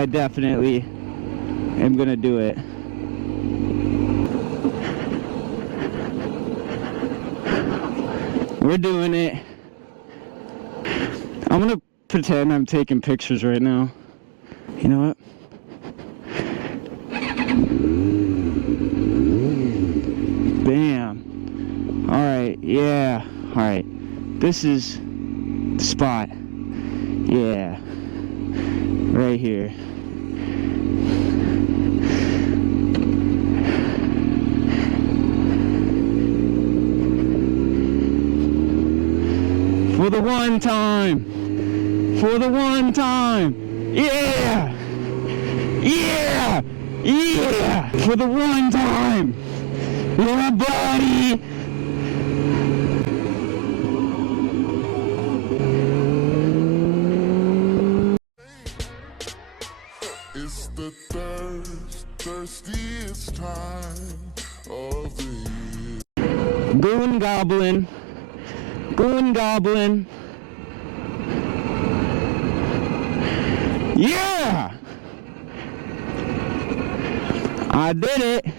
I definitely am gonna do it. We're doing it. I'm gonna pretend I'm taking pictures right now. You know what? Bam. Alright, yeah. Alright. This is the spot. Yeah. Right here. For the one time. For the one time. Yeah. Yeah. Yeah. For the one time. Yeah, buddy. It's the thirstiest time of the year. Goon goblin. Goon goblin. Yeah! I did it.